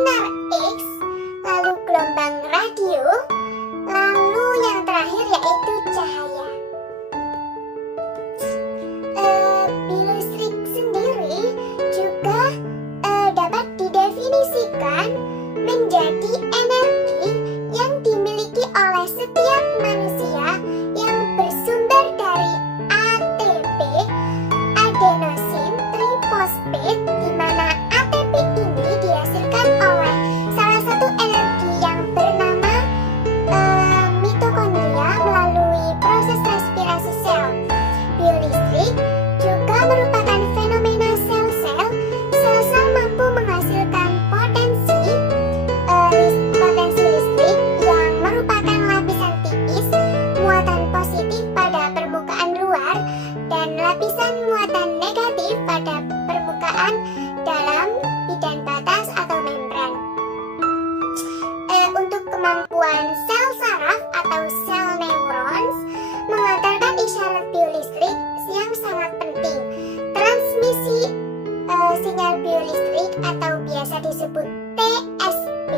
sinar X, lalu gelombang radio, lalu yang terakhir yaitu cahaya. Biolistrik sendiri juga dapat didefinisikan menjadi energi yang dimiliki oleh setiap manusia yang bersumber dari ATP, adenosin triphosphate, di mana ATP ini dihasilkan oleh salah satu energi yang bernama mitokondria melalui proses respirasi sel. Biolistrik juga merupakan fenomena sel-sel. Sel-sel mampu menghasilkan potensi listrik yang merupakan lapisan tipis muatan positif pada permukaan luar dan lapisan muatan negatif pada permukaan dalam bidang batas atau membran. Untuk kemampuan sel saraf atau sel neurons mengantarkan isyarat biolistrik yang sangat penting. Transmisi sinyal biolistrik atau biasa disebut TSB,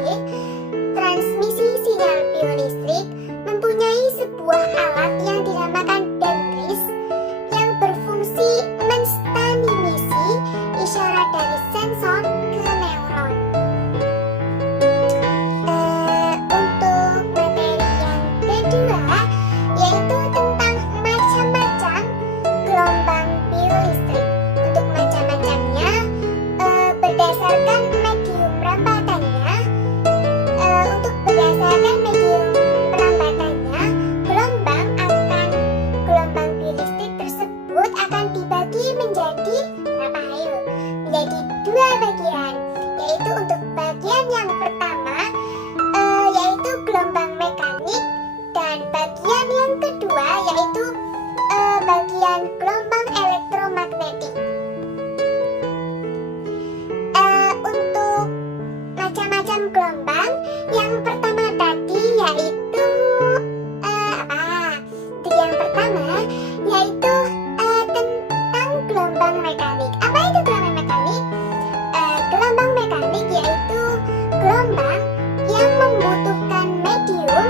transmisi sinyal biolistrik, mempunyai sebuah alat yang dinamakan dendris yang berfungsi menstaminisi isyarat dari sensor ke neuron. Untuk materi yang kedua yaitu tentang macam-macam gelombang biolistrik. Untuk macam-macamnya berdasarkan medium rampatannya. Untuk berdasarkan medium rampatannya, gelombang biolistrik tersebut akan dibagi menjadi berapa? Ayo, menjadi dua bagian, yaitu untuk bagian yang pertama yaitu gelombang mekanik, dan bagian yang kedua yaitu bagian gelombang elektromagnetik. Untuk macam-macam gelombang, yang pertama tadi yaitu yang pertama yaitu tentang gelombang mekanik. Apa itu gelombang mekanik? Gelombang mekanik yaitu gelombang yang membutuhkan medium.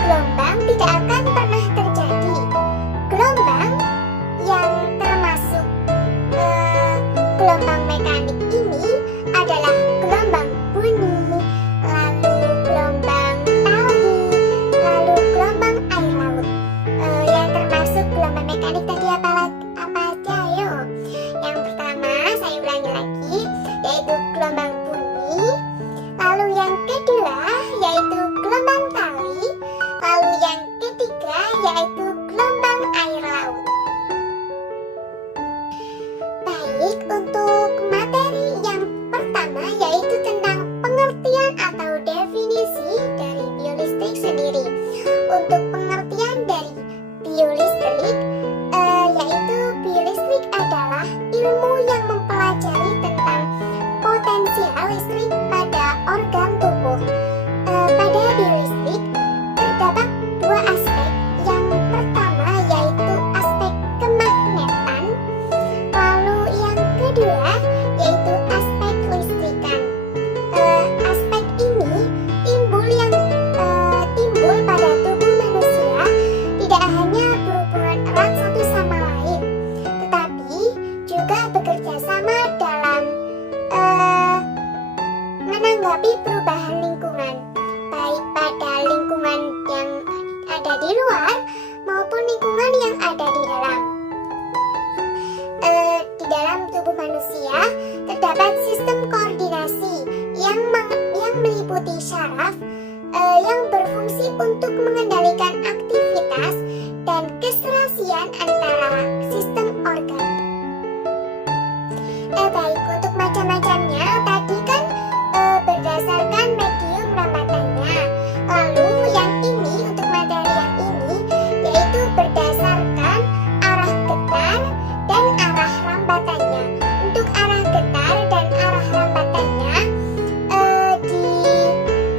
Gelombang tidak akan pernah terjadi. Gelombang yang termasuk gelombang mekanik ini adalah gelombang bunyi, lalu gelombang tali, lalu gelombang air laut. Yang termasuk gelombang mekanik tadi apa aja? Ayo. Yang pertama saya ulangi lagi, yaitu gelombang bunyi, lalu yang kedua yaitu gelombang tali, lalu yang ketiga yaitu gelombang air laut. Baik, untuk materi yang pertama yaitu tentang pengertian atau definisi dari biolistrik sendiri. Untuk pengertian dari biolistrik yaitu biolistrik adalah ilmu yang mempelajari tentang potensial listrik pada organ tubuh. Pada biolistrik terdapat dua aspek. Yang pertama yaitu aspek kemagnetan, lalu yang kedua yaitu aspek listrikan. Aspek ini timbul pada tubuh manusia, tidak hanya berhubungan erat satu sama lain, tetapi juga bekerja sama dalam menanggapi perubahan lingkungan, baik pada lingkungan yang ada di luar maupun lingkungan yang ada di dalam. Di dalam tubuh manusia terdapat sistem koordinasi yang meliputi syaraf yang berfungsi untuk mengendalikan aktivitas dan keserasian antara sistem organ. Baik, untuk macam-macamnya tadi kan berdasarkan medium rampatannya. Lalu yang ini, untuk materi yang ini yaitu berdasarkan arah getar dan arah rampatannya. Untuk arah getar dan arah rampatannya di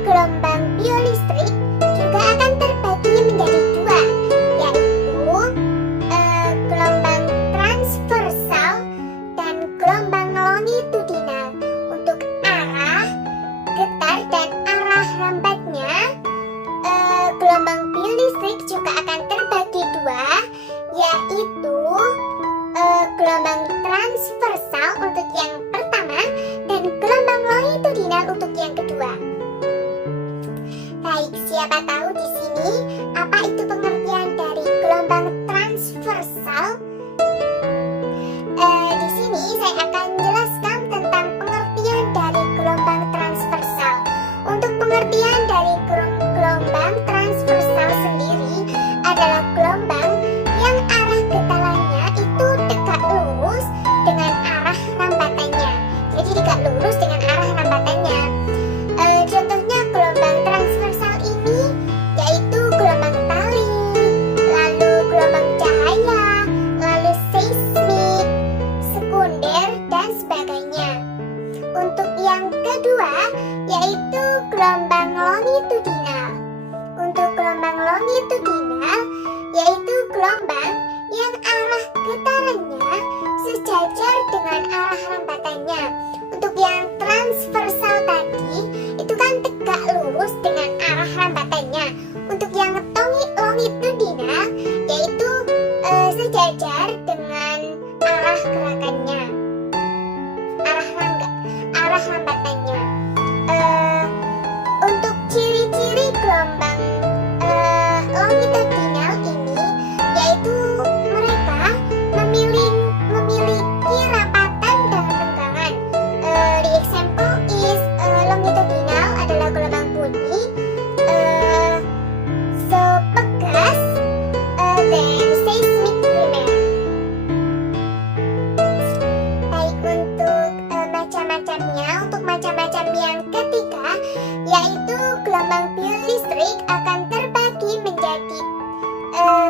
gelombang biolistrik juga akan terbagi longitudinal untuk yang kedua. Baik, siapa tahu di sini apa itu pengertian dari gelombang transversal? Di sini saya akan menjelaskan tentang pengertian dari gelombang transversal. Untuk pengertian dari gelombang transversal sendiri adalah gelombang yang arah getarannya itu tegak lurus dengan arah rambatannya. Jadi tegak lurus dengan arah rambatannya. Contohnya gelombang transversal ini yaitu gelombang tali, lalu gelombang cahaya, lalu seismik, sekunder, dan sebagainya. Untuk yang kedua yaitu gelombang longitudinal. Untuk gelombang longitudinal yaitu gelombang yang arah getarannya sejajar dengan arah rambatannya. Untuk yang transversal tadi itu kan tegak lurus dengan arah rambatannya. Untuk yang longitudinal yaitu sejajar dengan arah gerakannya, arah rambatannya. Untuk ciri-ciri gelombang longitudinal ini yaitu mereka memiliki rapatan dan renggangan. The example is longitudinal adalah gelombang bunyi sepegas dan seismik primer. Baik, untuk macam-macamnya, untuk macam-macam yang ketiga yaitu gelombang biolistrik akan terbagi menjadi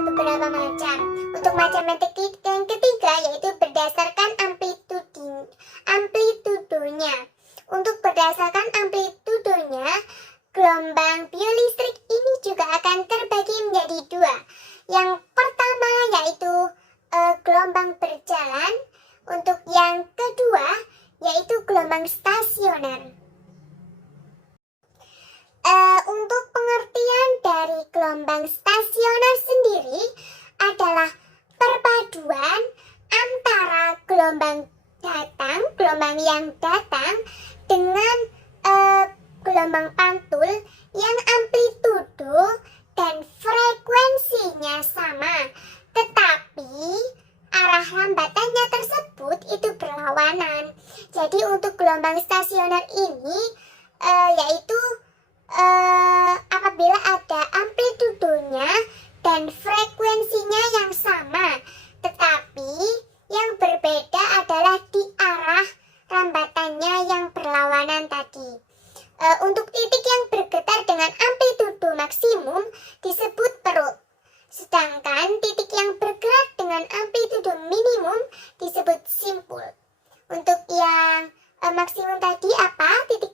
beberapa macam. Untuk macam yang ketiga yaitu berdasarkan amplitudonya. Untuk berdasarkan amplitudonya, gelombang biolistrik ini juga akan terbagi menjadi dua. Yang pertama yaitu gelombang berjalan. Untuk yang kedua yaitu gelombang stasioner. Untuk pengertian dari gelombang stasioner sendiri adalah perpaduan antara gelombang yang datang dengan gelombang pantul yang amplitudo dan frekuensinya sama, tetapi arah rambatannya tersebut itu berlawanan. Jadi untuk gelombang stasioner ini yaitu apabila ada amplitudonya dan frekuensinya yang sama, tetapi yang berbeda adalah di arah rambatannya yang berlawanan tadi. Untuk titik yang bergetar dengan amplitudo maksimum disebut perut, sedangkan titik yang bergerak dengan amplitudo minimum disebut simpul. Untuk yang maksimum tadi apa? Titik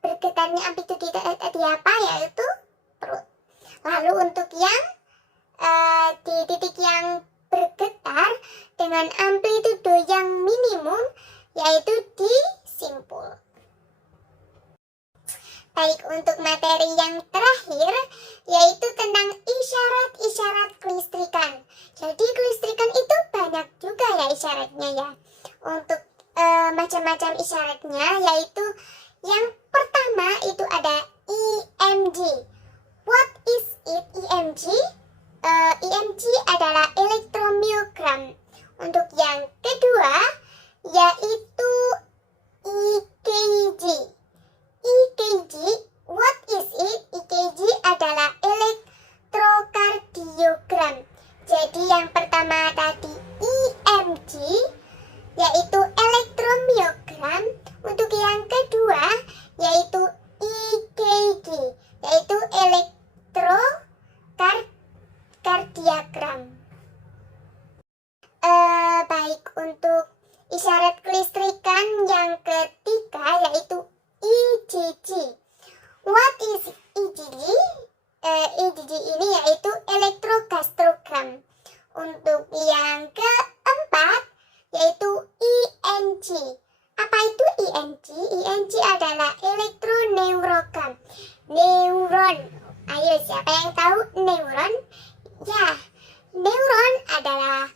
bergetarnya amplitudo tadi apa? Yaitu perut. Lalu untuk yang di titik yang bergetar dengan amplitudo yang minimum yaitu di simpul. Baik, untuk materi yang terakhir yaitu tentang isyarat-isyarat kelistrikan. Jadi kelistrikan itu banyak juga ya isyaratnya ya. Untuk macam-macam isyaratnya yaitu yang pertama itu ada EMG. What is it EMG? EMG adalah elektromyogram. Untuk yang kedua yaitu EKG. EKG, what is it? EKG adalah elektrokardiogram. Jadi yang pertama tadi EMG yaitu elektromyogram. Untuk yang kedua yaitu EKG yaitu elektrokardiogram. Baik, untuk isyarat kelistrikan yang ketiga yaitu EGG. What is EGG? EGG ini yaitu elektrogastrogram. Untuk yang keempat yaitu ENG. Apa itu ENG? ENG adalah elektroneurogram. Neuron. Ayo, siapa yang tahu neuron? Ya, neuron adalah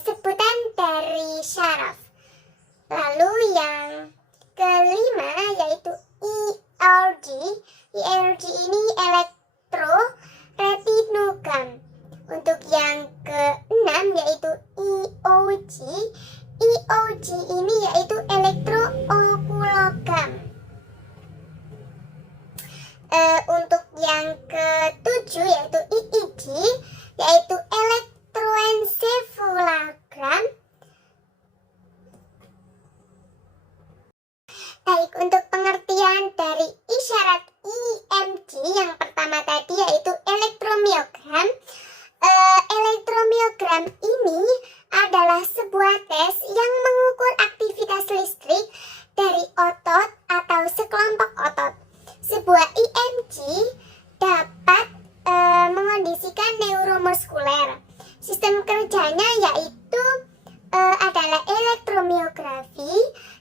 sebutan dari syaraf. Lalu yang kelima yaitu ERG. ERG ini elektroretinogram. Untuk yang keenam yaitu EOG. EOG ini yaitu elektrookulogram. Untuk yang ketujuh yaitu EEG yaitu elektroencephalogram. Baik, untuk pengertian dari isyarat EMG yang pertama tadi yaitu elektromiogram. Elektromiogram ini adalah sebuah tes yang mengukur aktivitas listrik dari otot atau sekelompok otot. Sebuah EMG dapat mengondisikan neuromuskuler. Sistem kerjanya yaitu adalah elektromiografi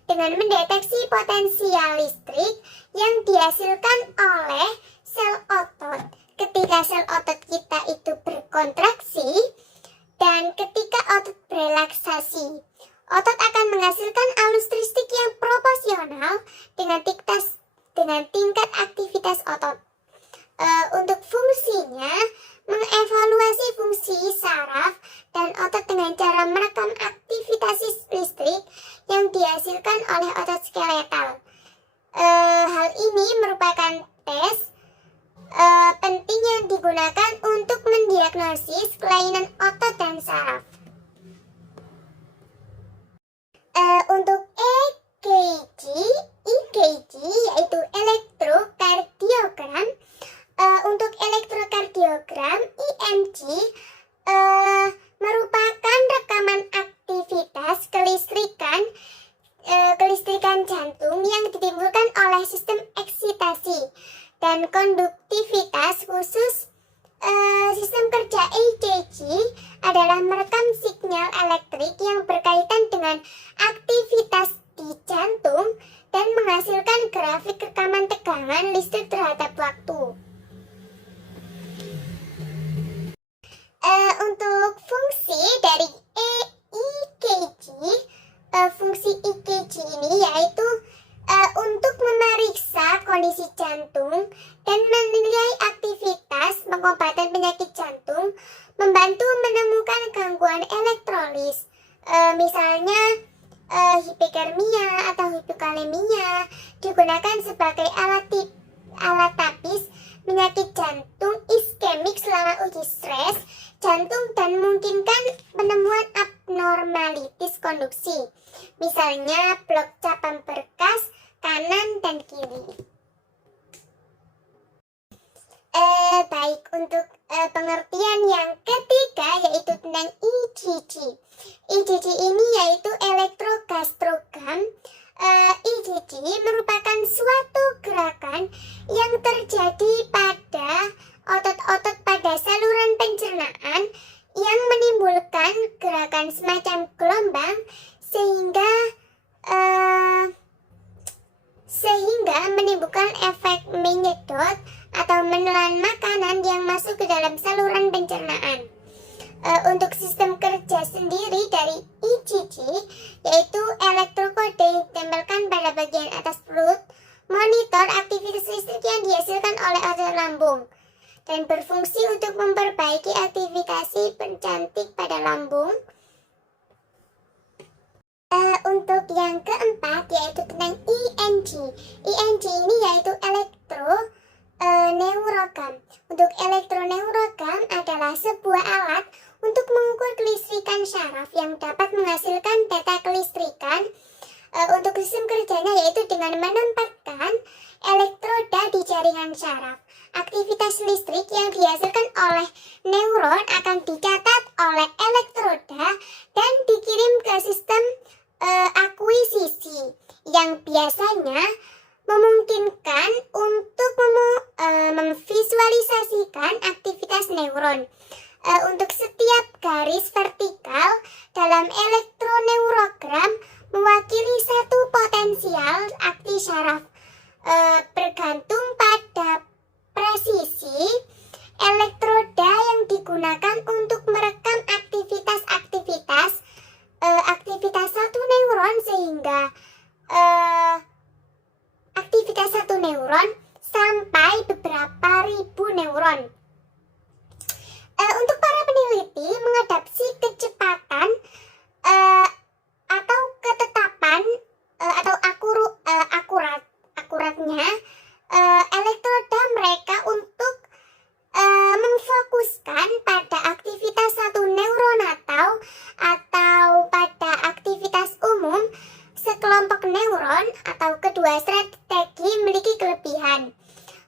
dengan mendeteksi potensial listrik yang dihasilkan oleh sel otot. Ketika sel otot kita itu berkontraksi dan ketika otot berelaksasi, otot akan menghasilkan arus listrik yang proporsional dengan tingkat aktivitas otot. Untuk fungsinya, mengevaluasi fungsi saraf dan otot dengan cara merekam aktivitas listrik yang dihasilkan oleh otot skeletal. Hal ini merupakan tes penting yang digunakan untuk mendiagnosis kelainan otot dan saraf. Untuk EKG yaitu elektrokardiogram. Untuk elektrokardiogram, EMG merupakan rekaman aktivitas kelistrikan jantung yang ditimbulkan oleh sistem eksitasi dan konduktivitas khusus. Sistem kerja EKG adalah merekam sinyal elektrik yang berkaitan dengan aktivitas di jantung dan menghasilkan grafik rekaman tegangan listrik terhadap waktu. Untuk fungsi dari EKG, fungsi EKG ini yaitu untuk memeriksa kondisi jantung dan menilai aktivitas pengobatan penyakit jantung, membantu menemukan gangguan elektrolis, misalnya hipotermia atau hipokalemia, digunakan sebagai alat tapis penyakit jantung iskemik selama uji stres jantung dan memungkinkan penemuan abnormalitis konduksi, misalnya blok capam berkas kanan dan kiri. Baik, untuk pengertian yang ketiga yaitu tentang EGG. EGG ini yaitu elektrogastrogram. EGG merupakan suatu gerakan yang terjadi pada otot-otot pada saluran pencernaan yang menimbulkan gerakan semacam gelombang sehingga menimbulkan efek menyedot atau menelan makanan yang masuk ke dalam saluran pencernaan. Untuk sistem kerja sendiri dari EGG yaitu elektrokode yang ditempelkan pada bagian atas perut, monitor aktivitas listrik yang dihasilkan oleh otot lambung, dan berfungsi untuk memperbaiki aktivitas pencantik pada lambung. Untuk yang keempat yaitu tentang ENG. ENG ini yaitu elektroneurogram. Untuk elektroneurogram adalah sebuah alat untuk mengukur kelistrikan syaraf yang dapat menghasilkan data kelistrikan. Untuk sistem kerjanya yaitu dengan menempatkan elektroda di jaringan syaraf. Aktivitas listrik yang dihasilkan oleh neuron akan dicatat oleh elektroda dan dikirim ke sistem akuisisi yang biasanya memungkinkan untuk memvisualisasikan aktivitas neuron. Untuk setiap garis vertikal dalam elektroneurogram mewakili satu potensial akti syaraf. Bergantung pada presisi elektroda yang digunakan untuk merekam aktivitas satu neuron neuron sehingga aktivitas satu neuron sampai beberapa ribu neuron. Untuk para peneliti mengadaptasi kecepatan atau ketetapan atau akuratnya elektroda mereka untuk memfokuskan pada aktivitas satu neuron atau pada aktivitas umum sekelompok neuron atau kedua strategi memiliki kelebihan.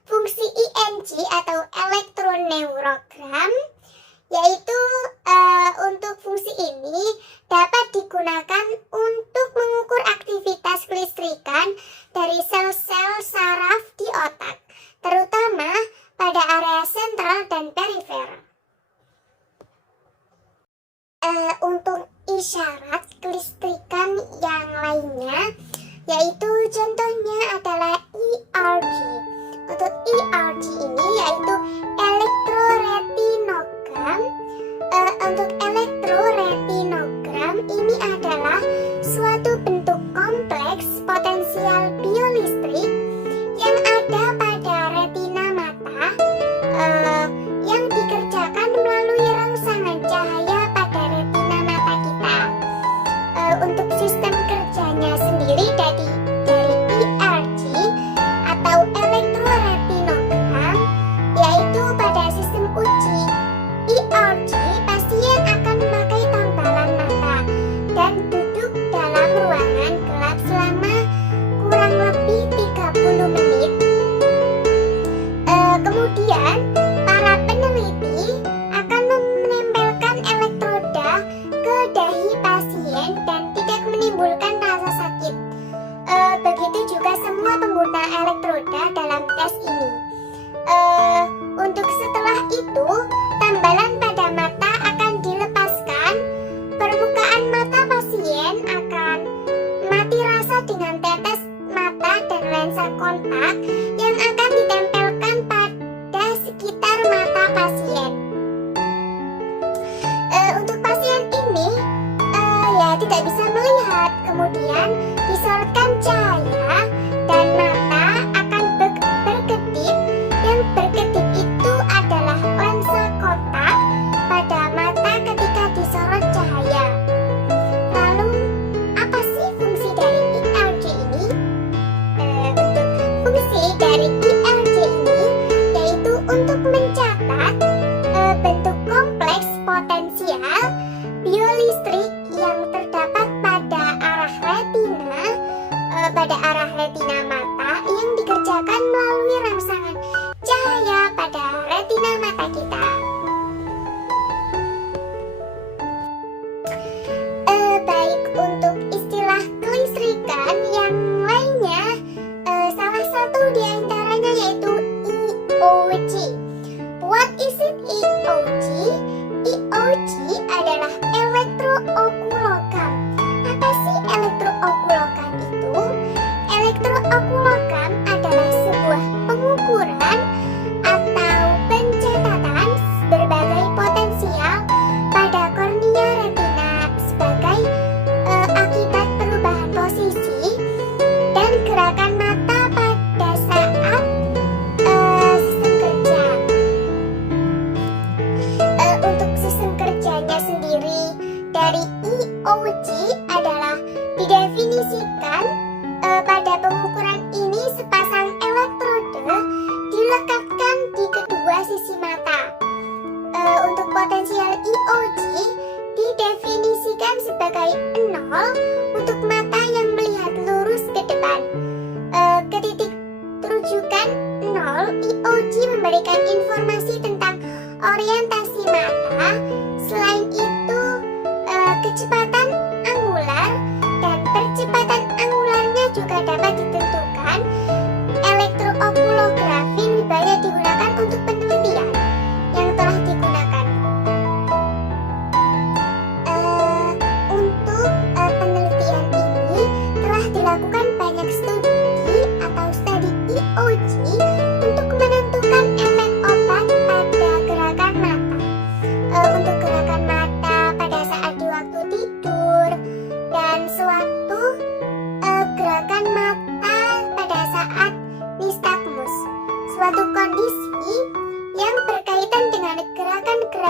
Fungsi ENG atau elektroneurogram, yaitu untuk fungsi ini dapat digunakan untuk mengukur aktivitas kelistrikan dari sel-sel saraf di otak, terutama pada area sentral dan perifer. Untuk isyarat kelistrikan yang lainnya, yaitu contohnya adalah ERG. Untuk ERG ini yaitu elektroretinogram. Untuk elektroretinogram ini adalah suatu bentuk kompleks potensial biolistrik yang ada pada retina mata yang dikerjakan melalui rangsangan cahaya pada retina mata kita. Untuk sistem kerjanya sendiri dari ERG atau elektroretinogram, yaitu pada sistem uji ERG pasien akan memakai tambalan mata dan duduk dalam ruangan gelap selama kurang lebih 30 menit. Kemudian para peneliti akan menempelkan elektroda ke dahi pasien dan tidak menimbulkan rasa sakit. Begitu juga semua pengguna elektroda dalam tes ini. Untuk setelah itu, tambalan pada mata akan dilepaskan. Permukaan mata pasien akan mati rasa dengan tetes mata dan lensa kontak yang akan ditempelkan pada sekitar mata pasien. Untuk pasien ini tidak bisa melihat, kemudian disorotkan cahaya dan mata akan berkedip. Yang berkedip itu adalah lensa kontak pada mata ketika disorot cahaya. Lalu apa sih fungsi dari ERG ini? Untuk fungsi dari ERG ini yaitu untuk mencatat bentuk kompleks potensial biolistrik yang terdapat pada arah retina mata yang dikerjakan melalui rangsangan cahaya pada retina mata kita. Baik, untuk istilah kelistrikan yang lainnya, salah satu diantaranya yaitu EOG. What is it EOG? EOG adalah elektrookulogram. Apa sih elektrookulogram itu? Elektrookulogram adalah sebuah pengukuran atau pencatatan berbagai potensial pada kornea retina sebagai akibat perubahan posisi dan gerakan mata pada saat sistem kerja. Untuk sistem kerjanya sendiri dari EOG adalah didefinisikan pada pengukuran ini sepasang elektroda dilekatkan di kedua sisi mata. Untuk potensial EOG didefinisikan sebagai 0 untuk mata yang melihat lurus ke depan. Ke titik rujukan 0, EOG memberikan informasi tentang orientasi mata. Selain itu, kecepatan angular dan percepatan angularnya juga dapat ditentukan. Elektrookulografi lebih banyak digunakan untuk penelitian yang telah digunakan. Untuk penelitian ini telah dilakukan banyak studi atau studi EOG untuk menentukan efek obat pada gerakan mata. Untuk gerakan mata pada saat di waktu tidur dan sewaktu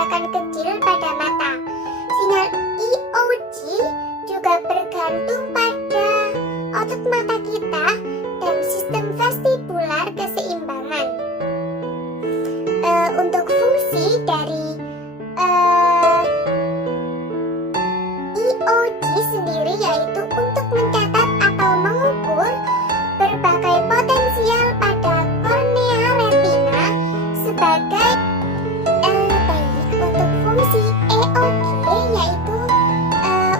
gerakan kecil pada mata. Sinyal EOG juga bergantung pada otot mata kita dan sistem vestibular keseimbangan. Untuk fungsi dari EOG sendiri yaitu untuk mencatat atau mengukur berbagai potensial pada kornea retina sebagai untuk fungsi EOG yaitu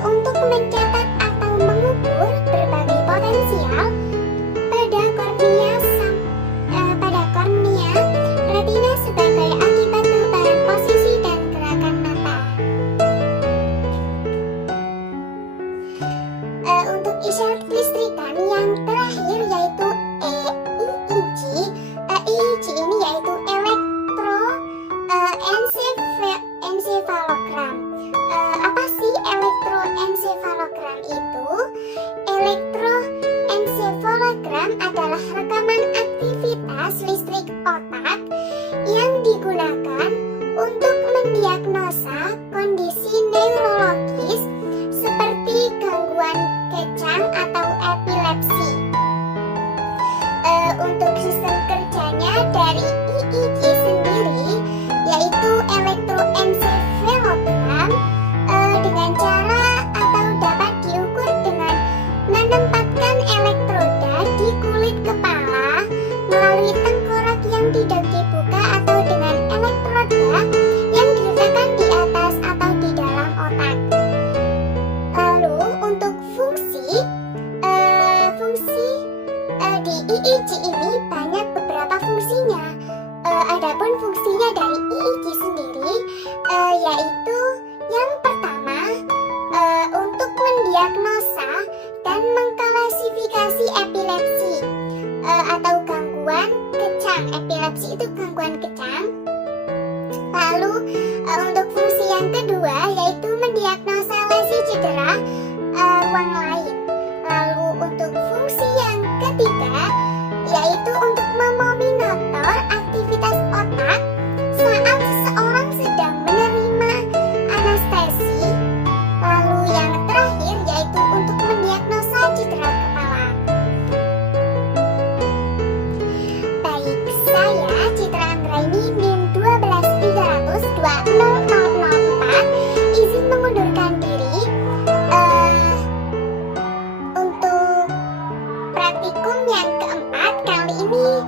untuk mencatat atau mengukur berbagai potensial pada kornea retina sebagai akibat perubahan posisi dan gerakan mata. Untuk isyarat kelistrikan yang terakhir yaitu EEG. EEG ini yaitu elektroencephalogram. Apa sih elektroencephalogram itu? Elektroencephalogram adalah rekaman aktivitas listrik otak yang digunakan untuk mendiagnosa kondisi neurologis seperti gangguan kecang atau epilepsi. Untuk sistem kerjanya dari EEG sendiri yaitu elektroencephalogram dengan cara atau dapat diukur dengan menempatkan elektroda di kulit kepala melalui tengkorak yang tidak dibuka atau dengan elektroda yang diletakkan di atas atau di dalam otak. Lalu untuk fungsi di EEG ini banyak beberapa fungsinya. Adapun fungsinya dari EEG sendiri yaitu yang pertama untuk mendiagnosa dan mengklasifikasi epilepsi atau gangguan kecang. Epilepsi itu gangguan kecang. Lalu untuk fungsi yang kedua yaitu mendiagnosa lesi cedera ruang lain. Lalu untuk fungsi yang ketiga yaitu untuk memonitor aktivitas otak saat seseorang sedang menerima anestesi. Lalu yang terakhir yaitu untuk mendiagnosa cedera kepala. Baik, saya Citra Anggraini NIM 123002004 izin mengundurkan diri. Untuk praktikum yang keempat kali ini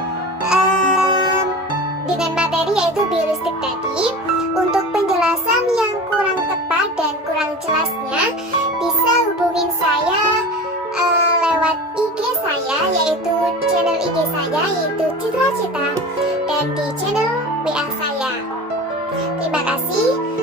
dengan materi yaitu biolistrik tadi. Untuk penjelasan yang kurang tepat dan kurang jelasnya bisa hubungin saya lewat IG saya yaitu channel IG saya yaitu Citra Cita dan di channel WA saya. Terima kasih.